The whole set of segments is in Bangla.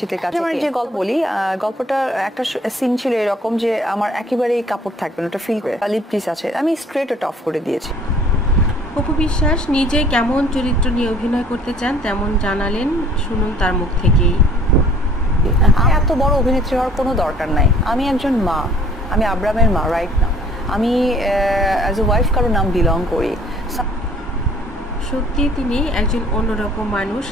শীতের কাছে আমার যে গল্প বলি, গল্পটা একটা সিন ছিল এরকম যে আমার একেবারেই কাপড় থাকবে না, ওটা ফিল করে লিপ কিস আছে, আমি স্ট্রেট ওটা অফ করে দিয়েছি। অপু বিশ্বাস নিজে কেমন চরিত্র নিয়ে অভিনয় করতে চান তেমন জানালেন, শুনুন তার মুখ থেকেই। এত বড় অভিনেত্রী হওয়ার কোনো দরকার নাই, আমি একজন মা, আমি আব্রামের মা, রাইট না? আমি অ্যাজ এ ওয়াইফ কারো নাম বিলং করি। সত্যি তিনি একজন অন্যরকম মানুষ,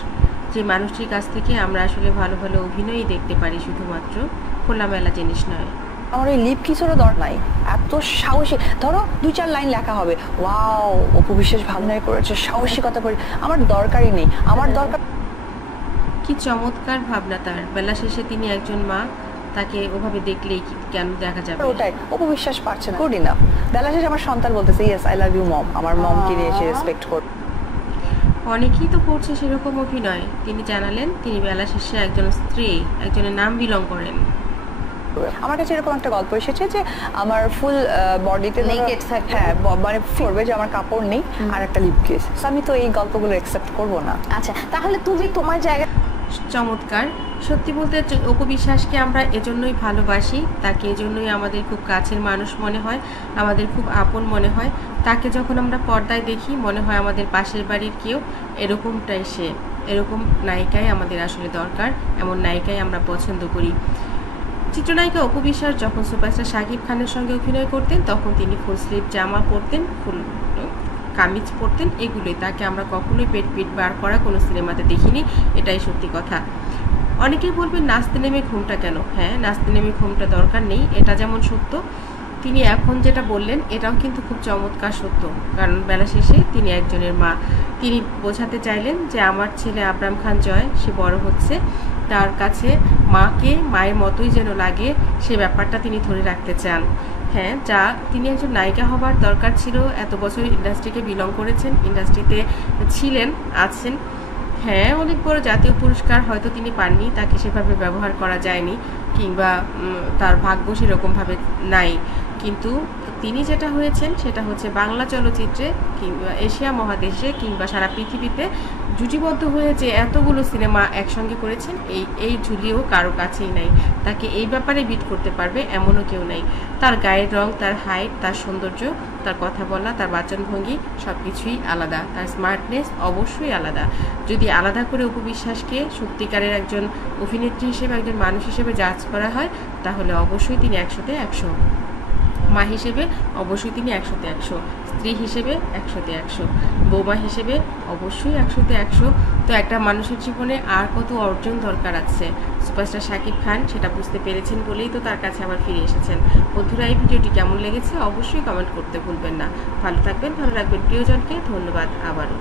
যে মানুষটির কাছ থেকে আমরা আসলে ভালো ভালো অভিনয়ই দেখতে পারি, শুধুমাত্র খোলামেলা জিনিস নয়। আমার ওই লিপ কিসেরও দরকার নাই, এত সাহসী, ধরো 2-4 লাইন লেখা হবে, ওয়াও অপু বিশ্বাস ভালো নয় করেছে, সাহসিকতা করে, আমার দরকারই নেই। আমার দরকার কি চমৎকার ভাবনা তার। বেলা শেষে তিনি একজন মা, তাকে ওভাবে দেখলেই কেন দেখা যাবে? ওটাই, অপু বিশ্বাস পারছে না, করি না। বেলা শেষে আমার সন্তান বলতেছে yes I love you mom, আমার মমকে নিয়ে এসে রেসপেক্ট কর। অনেকেই তো করছে সেরকম অভিনয়। তিনি জানালেন তিনি বেলা শেষে একজন স্ত্রী, একজনের নাম বিলং করেন। আমার কাছে এরকম একটা গল্প এসেছে যে আমার ফুল বডিতে নেকেড থাকে, হ্যাঁ মানে পড়বে যে আমার কাপড় নেই আর একটা লিপ কিস, আমি তো এই গল্পগুলো অ্যাকসেপ্ট করব না। আচ্ছা, তাহলে তুমি তোমার জায়গা। চমৎকার। সত্যি বলতে অপু বিশ্বাসকে আমরা এজন্যই ভালোবাসি, তাকে এজন্যই আমাদের খুব কাছের মানুষ মনে হয়, আমাদের খুব আপন মনে হয়। তাকে যখন আমরা পর্দায় দেখি মনে হয় আমাদের পাশের বাড়ির কেউ, এরকমটাই সে। এরকম নায়িকাই আমাদের আসলে দরকার, এমন নায়িকাই আমরা পছন্দ করি। চিত্রনায়িকা অপু বিশ্বাস যখন সুপারস্টার শাকিব খানের সঙ্গে অভিনয় করতেন তখন তিনি ফুল স্লিভ জামা পরতেন, ফুল কামিজ পরতেন, এগুলোই। তাকে আমরা কখনোই পেট বার করা কোনো সিনেমাতে দেখিনি, এটাই সত্যি কথা। অনেকেই বলবেন নাচতে নেমে ঘুমটা কেন? হ্যাঁ, নাচতে নেমে ঘুমটা দরকার নেই, এটা যেমন সত্য, তিনি এখন যেটা বললেন এটাও কিন্তু খুব চমৎকার সত্য। কারণ বেলা শেষে তিনি একজনের মা, তিনি বোঝাতে চাইলেন যে আমার ছেলে আবরাম খান জয়, সে বড় হচ্ছে, তার কাছে মাকে মায়ের মতোই যেন লাগে, সে ব্যাপারটা তিনি ধরে রাখতে চান। হ্যাঁ, যা তিনি একজন নায়িকা হবার দরকার ছিল, এত বছর ইন্ডাস্ট্রিকে বিলং করেছেন, ইন্ডাস্ট্রিতে ছিলেন, আছেন। হ্যাঁ, অনেক বড় জাতীয় পুরস্কার হয়তো তিনি পাননি, তাকে সেভাবে ব্যবহার করা যায়নি, কিংবা তার ভাগ্য সেরকমভাবে নাই। কিন্তু তিনি যেটা হয়েছেন সেটা হচ্ছে বাংলা চলচ্চিত্রে কিংবা এশিয়া মহাদেশে কিংবা সারা পৃথিবীতে জুটিবদ্ধ হয়ে যে এতগুলো সিনেমা একসঙ্গে করেছেন, এই ঝুলিও কারো কাছেই নাই। তাকে এই ব্যাপারে বিট করতে পারবে এমনও কেউ নাই। তার গায়ের রং, তার হাইট, তার সৌন্দর্য, তার কথা বলা, তার বাচনভঙ্গি সব কিছুই আলাদা, তার স্মার্টনেস অবশ্যই আলাদা। যদি আলাদা করে অপু বিশ্বাসকে সত্যিকারের একজন অভিনেত্রী হিসেবে, একজন মানুষ হিসেবে জাজ করা হয়, তাহলে অবশ্যই তিনি 100-তে 100। মা হিসেবে অবশ্যই তিনি 100-তে 100, স্ত্রী হিসেবে 100-তে 100, বৌমা হিসেবে অবশ্যই 100-তে 100। তো একটা মানুষের জীবনে আর কত অর্জন দরকার আছে? সুপারস্টার শাকিব খান সেটা বুঝতে পেরেছেন বলেই তো তার কাছে আবার ফিরে এসেছেন। বন্ধুরা, এই ভিডিওটি কেমন লেগেছে অবশ্যই কমেন্ট করতে ভুলবেন না। ভালো থাকবেন, ভালো রাখবেন প্রিয়জনকে। ধন্যবাদ আবারও।